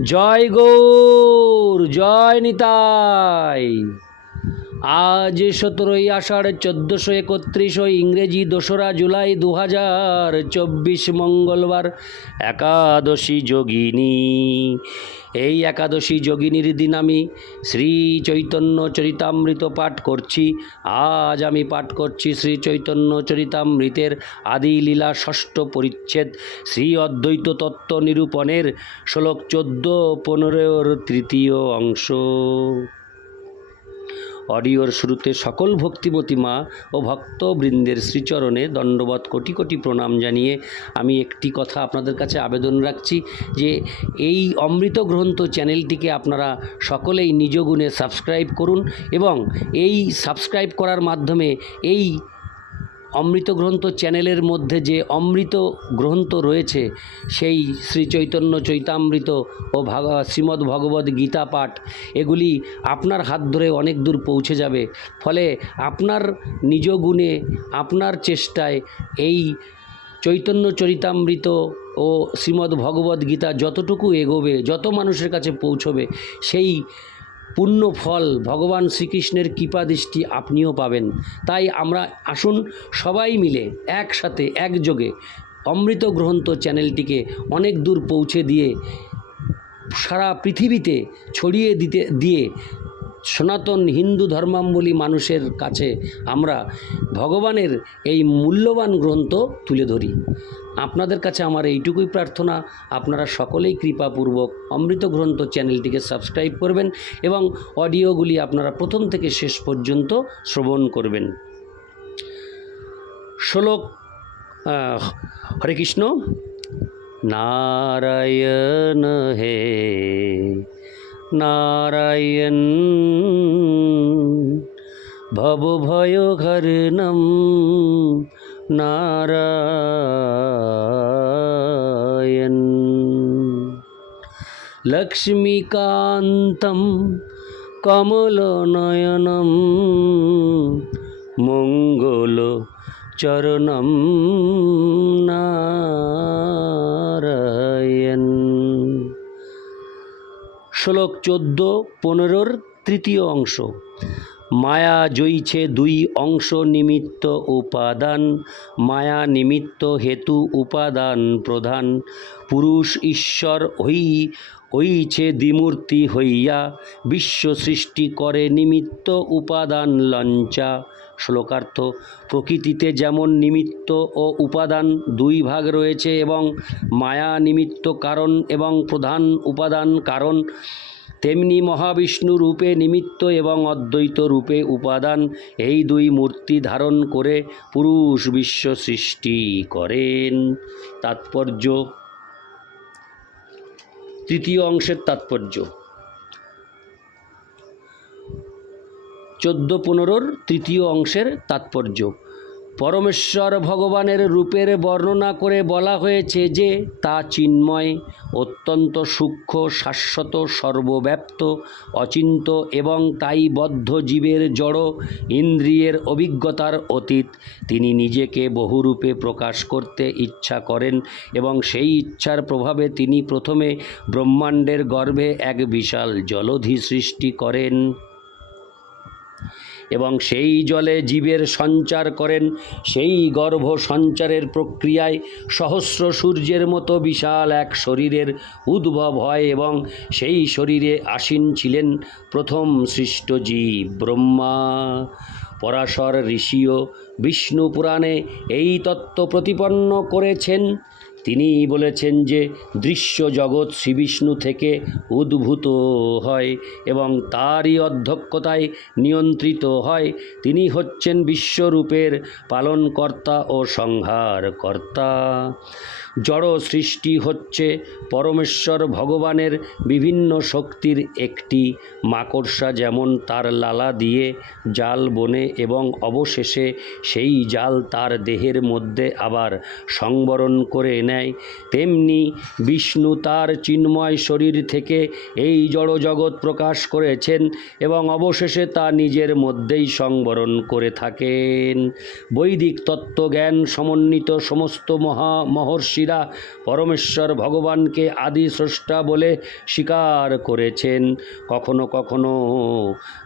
জয় গৌর, জয় নিতাই। আজ সতেরোই আষাঢ় চোদ্দোশো একত্রিশ ইংরেজি দোসরা জুলাই দু হাজার চব্বিশ মঙ্গলবার একাদশী যোগিনী। এই একাদশী যোগিনীর দিন আমি শ্রী চৈতন্য চরিতামৃত পাঠ করছি। আজ আমি পাঠ করছি শ্রী চৈতন্য চরিতামৃতের আদি লীলা ষষ্ঠ পরিচ্ছেদ। শ্রী অদ্বৈত তত্ত্ব নিরূপণের শ্লোক চোদ্দ পনেরোর তৃতীয় অংশ। অডিওর শুরুতে সকল ভক্তিমতী মা ও ভক্তবৃন্দের শ্রীচরণে দণ্ডবত কোটি কোটি প্রণাম জানিয়ে আমি একটি কথা আপনাদের কাছে আবেদন রাখছি যে এই অমৃত গ্রন্থ চ্যানেলটিকে আপনারা সকলেই নিজ গুণে সাবস্ক্রাইব করুন এবং এই সাবস্ক্রাইব করার মাধ্যমে এই অমৃত গ্রন্থ চ্যানেলের মধ্যে যে অমৃত গ্রন্থ রয়েছে, সেই শ্রী চৈতন্য চৈতামৃত ও ভাগ, শ্রীমদ্ গীতা পাঠ, এগুলি আপনার হাত ধরে অনেক দূর পৌঁছে যাবে। ফলে আপনার নিজ গুণে, আপনার চেষ্টায় এই চৈতন্য চরিতামৃত ও শ্রীমদ্ ভগবদ্ গীতা যতটুকু এগোবে, যত মানুষের কাছে পৌঁছবে, সেই পূর্ণ ফল, ভগবান শ্রীকৃষ্ণের কৃপা দৃষ্টি আপনিও পাবেন। তাই আমরা আসুন সবাই মিলে একসাথে, একযোগে অমৃত গ্রন্থ চ্যানেলটিকে অনেক দূর পৌঁছে দিয়ে সারা পৃথিবীতে ছড়িয়ে দিতে, দিয়ে সনাতন হিন্দু ধর্মাম্বলী মানুষের কাছে আমরা ভগবানের এই মূল্যবান গ্রন্থ তুলে ধরি। আপনাদের কাছে আমার এইটুকুই প্রার্থনা। আপনারা সকলেই কৃপাপূর্বক অমৃত গ্রন্থ চ্যানেলটিকে সাবস্ক্রাইব করবেন এবং অডিওগুলি আপনারা প্রথম থেকে শেষ পর্যন্ত শ্রবণ করবেন। শ্লোক হরে কৃষ্ণ। নারায়ণ হে নারায়ণ ভব ভয় ঘরণম নারায়ণ লক্ষ্মীকান্తం কমলনয়নম মঙ্গল চরণম নারায়ণ শ্লোক চোদ্দ, পনেরোর তৃতীয় অংশ। মায়া জয়ীছে দুই অংশ নিমিত্ত উপাদান, মায়া নিমিত্ত হেতু উপাদান প্রধান। পুরুষ ঈশ্বর হই, হইছে দ্বিমূর্তি হইয়া, বিশ্ব সৃষ্টি করে নিমিত্ত উপাদান লঞ্চা। শ্লোকার্থ, প্রকৃতিতে যেমন নিমিত্ত ও উপাদান দুই ভাগ রয়েছে এবং মায়া নিমিত্ত কারণ এবং প্রধান উপাদান কারণ, তেমনি মহাবিষ্ণু রূপে নিমিত্ত এবং অদ্বৈত রূপে উপাদান, এই দুই মূর্তি ধারণ করে পুরুষ বিশ্ব সৃষ্টি করেন। তাৎপর্য, তৃতীয় অংশের তাৎপর্য চোদ্দ পনেরোর তৃতীয় অংশের তাৎপর্য। পরমেশ্বর ভগবানের রূপের বর্ণনা করে বলা হয়েছে যে, তা চিন্ময়, অত্যন্ত সূক্ষ্ম, শাশ্বত, সর্বব্যাপ্ত, অচিন্ত এবং তাই বদ্ধ জীবের জড়, ইন্দ্রিয়ের অভিজ্ঞতার অতীত। তিনি নিজেকে বহুরূপে প্রকাশ করতে ইচ্ছা করেন এবং সেই ইচ্ছার প্রভাবে তিনি প্রথমে ব্রহ্মাণ্ডের গর্ভে এক বিশাল জলধি সৃষ্টি করেন। এবং সেই জলে জীবের সঞ্চার করেন, সেই গর্ভ সঞ্চারের প্রক্রিয়ায় সহস্র সূর্যের মতো বিশাল এক শরীরের উদ্ভব হয় এবং সেই শরীরে আসীন ছিলেন প্রথম সৃষ্ট জীব, ব্রহ্মা। পরাশর ঋষিও বিষ্ণু পুরাণে এই তত্ত্ব প্রতিপন্ন করেছেন। তিনি বলেছেন যে দৃশ্য জগৎ শ্রীবিষ্ণু থেকে উদ্ভূত হয় এবং তারই অধ্যক্ষতায় নিয়ন্ত্রিত হয়। তিনি হচ্ছেন বিশ্বরূপের পালনকর্তা ও সংহারকর্তা। জড় সৃষ্টি হচ্ছে পরমেশ্বর ভগবানের বিভিন্ন শক্তির একটি মাকড়সা যেমন তার লালা দিয়ে জাল বনে এবং অবশেষে সেই জাল তার দেহের মধ্যে আবার সংবরণ করে নেয়। তেমনি বিষ্ণু তার চিন্ময় শরীর থেকে এই জড় জগৎ প্রকাশ করেছেন এবং অবশেষে তা নিজের মধ্যেই সংবরণ করে থাকেন। বৈদিক তত্ত্বজ্ঞান সমন্বিত সমস্ত মহা মহর্ষিরা পরমেশ্বর ভগবানকে আদি স্রষ্টা বলে স্বীকার করেছেন। কখনো কখনো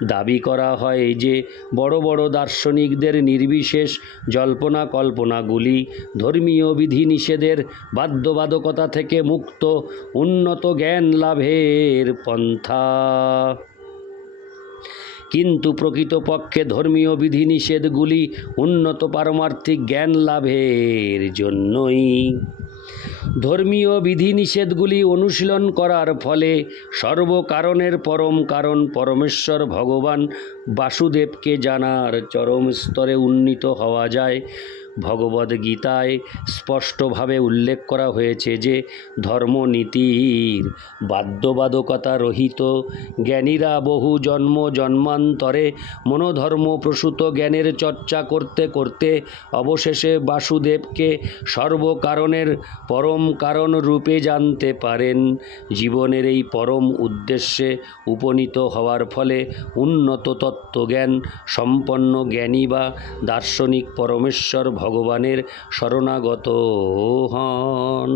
দাবি করা হয় যে বড় বড় দার্শনিকদের নির্বিশেষ জল্পনা কল্পনাগুলি ধর্মীয় বিধিনিষেধের বাধ্যবাধকতা থেকে মুক্ত উন্নত জ্ঞান লাভের পন্থা। কিন্তু প্রকৃতপক্ষে ধর্মীয় বিধিনিষেধগুলি উন্নত পারমার্থিক জ্ঞান লাভের জন্যই। ধর্মীয় বিধিনিষেধগুলি অনুশীলন করার ফলে সর্বকারণের পরম কারণ পরমেশ্বর ভগবান বাসুদেবকে জানার চরম স্তরে উন্নীত হওয়া যায়। ভগবদ্গীতায় স্পষ্টভাবে উল্লেখ করা হয়েছে যে ধর্মনীতির বাধ্যবাধকতা রহিত জ্ঞানীরা বহু জন্ম জন্মান্তরে মনোধর্ম প্রসূত জ্ঞানের চর্চা করতে করতে অবশেষে বাসুদেবকে সর্বকারণের পরম কারণ রূপে জানতে পারেন। জীবনের এই পরম উদ্দেশ্যে উপনীত হওয়ার ফলে উন্নত তত্ত্বজ্ঞান সম্পন্ন জ্ঞানী বা দার্শনিক পরমেশ্বর ভগবানের শরণাগত হন।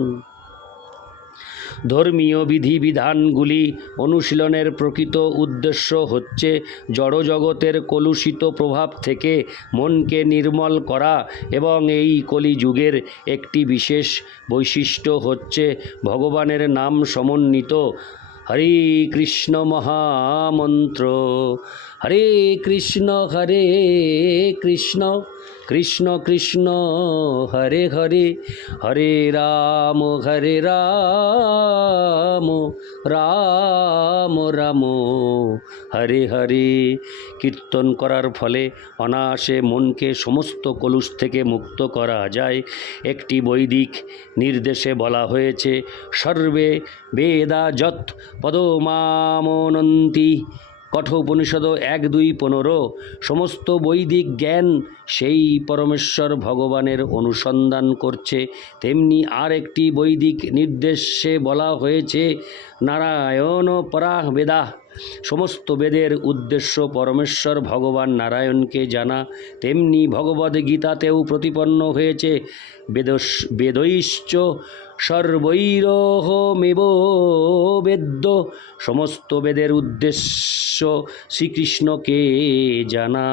ধর্মীয় বিধিবিধানগুলি অনুশীলনের প্রকৃত উদ্দেশ্য হচ্ছে জড়জগতের কলুষিত প্রভাব থেকে মনকে নির্মল করা এবং এই কলিযুগের একটি বিশেষ বৈশিষ্ট্য হচ্ছে ভগবানের নাম সমন্বিত। হরে কৃষ্ণ মহামন্ত্র। হরে কৃষ্ণ হরে কৃষ্ণ। কৃষ্ণ কৃষ্ণ, হরে হরে হরে রাম হরে রাম রাম রাম, হরে হরে। কীর্তন করার ফলে অনায়াসে মনকে সমস্ত কলুষ থেকে মুক্ত করা যায়। একটি বৈদিক নির্দেশে বলা হয়েছে, সর্বে বেদা যৎ পদমামনন্তি কঠোপনিষদ এক, দুই, পনেরো। সমস্ত বৈদিক জ্ঞান সেই পরমেশ্বর ভগবানের অনুসন্ধান করছে। তেমনি আর একটি বৈদিক নির্দেশে বলা হয়েছে, নারায়ণ পরাহ বেদা। সমস্ত বেদের উদ্দেশ্য পরমেশ্বর ভগবান নারায়ণকে জানা। তেমনি ভগবদ্গীতাতেও প্রতিপন্ন হয়েছে, বেদস, বেদৈশ্চ সর্বৈরহমেব বেদ্য। সমস্ত বেদের উদ্দেশ্য শ্রীকৃষ্ণকে জানা।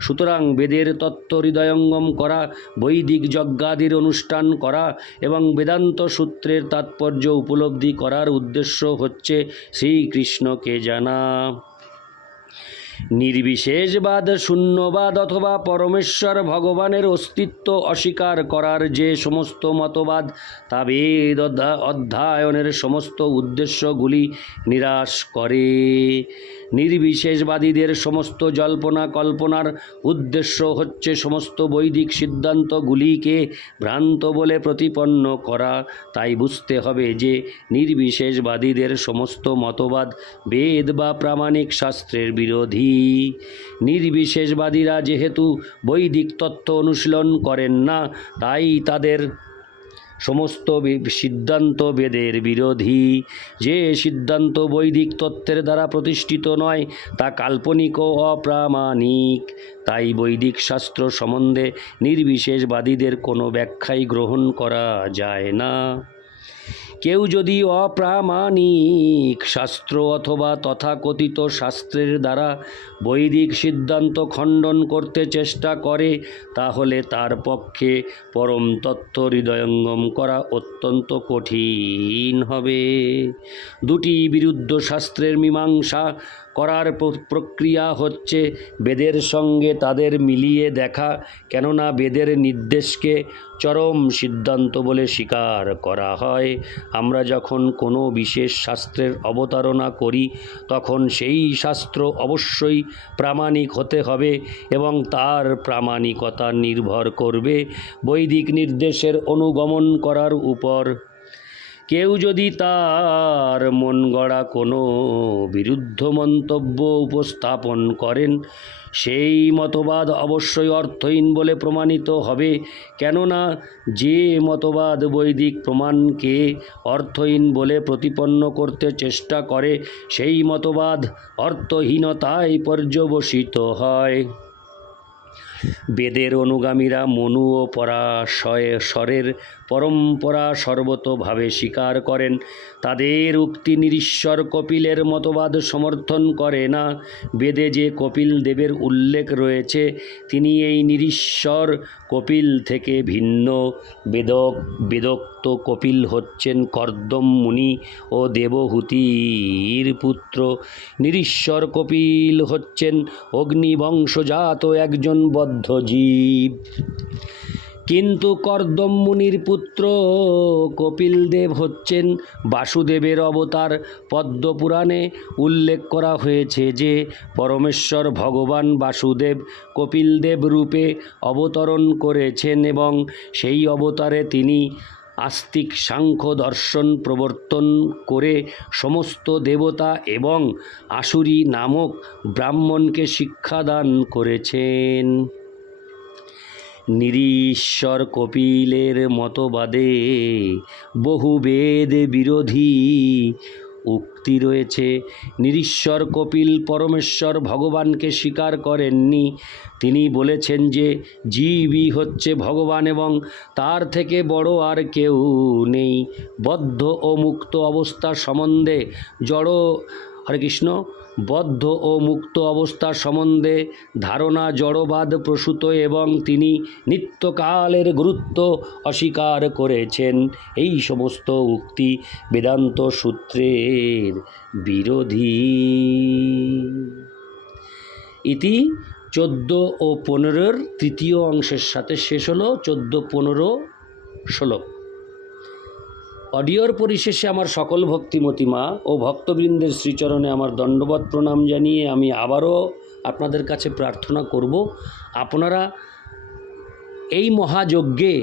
সুতরাং বেদের তত্ত্ব হৃদয়ঙ্গম করা, বৈদিক যজ্ঞাদির অনুষ্ঠান করা এবং বেদান্ত সূত্রের তাৎপর্য উপলব্ধি করার উদ্দেশ্য হচ্ছে শ্রীকৃষ্ণকে জানা। নির্বিশেষবাদ শূন্যবাদ অথবা পরমেশ্বর ভগবানের অস্তিত্ব অস্বীকার করার যে সমস্ত মতবাদ, তা বেদ অধ্যা- অধ্যয়নের সমস্ত উদ্দেশ্যগুলি নিরাশ করে। নির্বিশেষবাদীদের সমস্ত জল্পনা কল্পনার উদ্দেশ্য হচ্ছে সমস্ত বৈদিক সিদ্ধান্তগুলিকে ভ্রান্ত বলে প্রতিপন্ন করা। তাই বুঝতে হবে যে নির্বিশেষবাদীদের সমস্ত মতবাদ বেদ বা প্রামাণিক শাস্ত্রের বিরোধী। নির্বিশেষবাদীরা যেহেতু বৈদিক তত্ত্ব অনুশীলন করেন না, তাই তাদের সমস্ত সিদ্ধান্ত বেদের বিরোধী। যে সিদ্ধান্ত বৈদিক তত্ত্বের দ্বারা প্রতিষ্ঠিত নয়, তা কাল্পনিক ও অপ্রামাণিক। তাই বৈদিক শাস্ত্র সম্বন্ধে নির্বিশেষবাদীদের কোনো ব্যাখ্যাই গ্রহণ করা যায় না। কেউ যদি অপ্রামাণিক শাস্ত্র অথবা তথাকথিত শাস্ত্রের দ্বারা বৈদিক সিদ্ধান্ত খণ্ডন করতে চেষ্টা করে, তাহলে তার পক্ষে পরম তত্ত্ব হৃদয়ঙ্গম করা অত্যন্ত কঠিন হবে। দুটি বিরুদ্ধ শাস্ত্রের মীমাংসা করার প্রক্রিয়া হচ্ছে বেদের সঙ্গে তাদের মিলিয়ে দেখা, কেননা বেদের নির্দেশকে চরম সিদ্ধান্ত বলে স্বীকার করা হয়। আমরা যখন কোনো বিশেষ শাস্ত্রের অবতারণা করি, তখন সেই শাস্ত্র অবশ্যই প্রামাণিক হতে হবে এবং তার প্রামাণিকতা নির্ভর করবে বৈদিক নির্দেশের অনুগমন করার উপর। কেউ যদি তার মন গড়া কোনো বিরুদ্ধ মন্তব্য উপস্থাপন করেন, সেই মতবাদ অবশ্যই অর্থহীন বলে প্রমাণিত হবে। কেননা, যে মতবাদ বৈদিক প্রমাণকে অর্থহীন বলে প্রতিপন্ন করতে চেষ্টা করে, সেই মতবাদ অর্থহীনতায় পর্যবসিত হয়। বেদের অনুগামীরা মনু ও পরাশয়েশ্বরের পরম্পরা সর্বতোভাবে স্বীকার করেন। তাদের উক্তি নিরীশ্বর কপিলের মতবাদ সমর্থন করে না। বেদে যে কপিল দেবের উল্লেখ রয়েছে, তিনি এই নিরীশ্বর কপিল থেকে ভিন্ন। বেদক, বেদোক্ত কপিল হচ্ছেন কর্দম মুনি ও দেবহূতির পুত্র। নিরীশ্বর কপিল হচ্ছেন অগ্নিবংশজাত একজন বদ্ধ জীব কিন্তু কর্দম মুনির পুত্র কপিল দেব হচ্ছেন বাসুদেবের অবতার। পদ্মপুরাণে উল্লেখ করা হয়েছে যে, পরমেশ্বর ভগবান বাসুদেব কপিলদেব রূপে অবতরণ করেছেন এবং সেই অবতারে তিনি আস্তিক সাংখ্য দর্শন প্রবর্তন করে সমস্ত দেবতা এবং আসুরি নামক ব্রাহ্মণকে শিক্ষাদান করেছেন। নিরীশ্বর কপিলের মতবাদে বহু বেদ বিরোধী উক্তি রয়েছে। নিরীশ্বর কপিল পরমেশ্বর ভগবানকে স্বীকার করেননি। তিনি বলেছেন যে জীবই হচ্ছে ভগবান এবং তার থেকে বড় আর কেউ নেই। বদ্ধ ও মুক্ত অবস্থা সম্বন্ধে জড় হরে কৃষ্ণ। বদ্ধ ও মুক্ত অবস্থা সম্বন্ধে ধারণা জড়বাদ প্রসূত এবং তিনি নিত্যকালের গুরুত্ব অস্বীকার করেছেন। এই সমস্ত উক্তি বেদান্ত সূত্রের বিরোধী। ইতি চোদ্দ ও পনেরোর তৃতীয় অংশের সাথে শেষ হলো। চোদ্দ, পনেরো, ষোলো। অডিওর পরিশেষে আমার সকল ভক্তিমতিমা ও ভক্তবৃন্দের শ্রীচরণে আমার দণ্ডবত প্রণাম জানিয়ে আমি আবারও আপনাদের কাছে প্রার্থনা করব। আপনারা এই মহাযজ্ঞে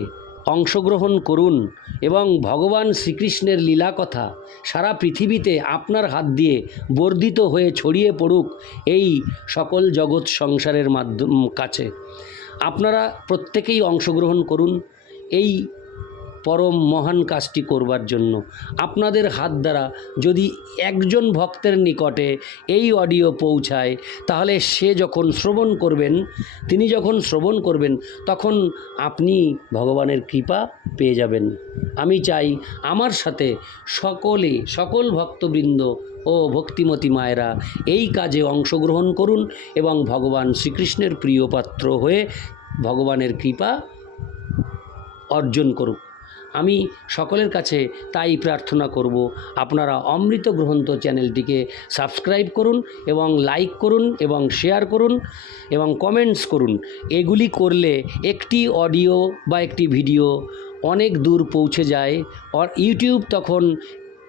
অংশগ্রহণ করুন এবং ভগবান শ্রীকৃষ্ণের লীলা কথা সারা পৃথিবীতে আপনার হাত দিয়ে বর্ধিত হয়ে ছড়িয়ে পড়ুক এই সকল জগৎ সংসারের মাধ্যম কাছে। আপনারা প্রত্যেকেই অংশগ্রহণ করুন। এই পরম মহান কাজটি করবার জন্য। আপনাদের হাত দ্বারা যদি একজন ভক্তের নিকটে এই অডিও পৌঁছায়, তাহলে সে যখন শ্রবণ করবেন, তিনি যখন শ্রবণ করবেন, তখন আপনি ভগবানের কৃপা পেয়ে যাবেন। আমি চাই আমার সাথে সকলে, সকল ভক্তবৃন্দ ও ভক্তিমতী মায়েরা এই কাজে অংশগ্রহণ করুন এবং ভগবান শ্রীকৃষ্ণের প্রিয় পাত্র হয়ে ভগবানের কৃপা অর্জন করুক। আমি সকলের কাছে তাই প্রার্থনা করব। আপনারা অমৃত গ্রন্থ চ্যানেলটিকে সাবস্ক্রাইব করুন এবং লাইক করুন এবং শেয়ার করুন এবং কমেন্টস করুন। এগুলি করলে একটি অডিও বা একটি ভিডিও অনেক দূর পৌঁছে যায়। ইউটিউব তখন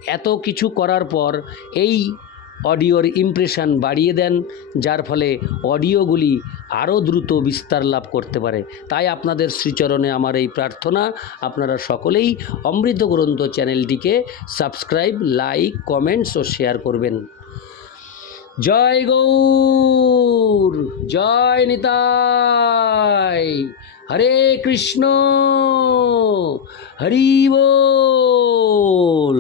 এত কিছু করার পর এই অডিওর ইমপ্রেশন বাড়িয়ে দেন, যার ফলে অডিওগুলি আরও দ্রুত বিস্তার লাভ করতে পারে। তাই আপনাদের শ্রীচরণে আমার এই প্রার্থনা। আপনারা সকলেই অমৃত গ্রন্থ চ্যানেলটিকে সাবস্ক্রাইব লাইক কমেন্টস ও শেয়ার করবেন। জয় গৌর, জয় নিতাই, হরে কৃষ্ণ, হরি বল।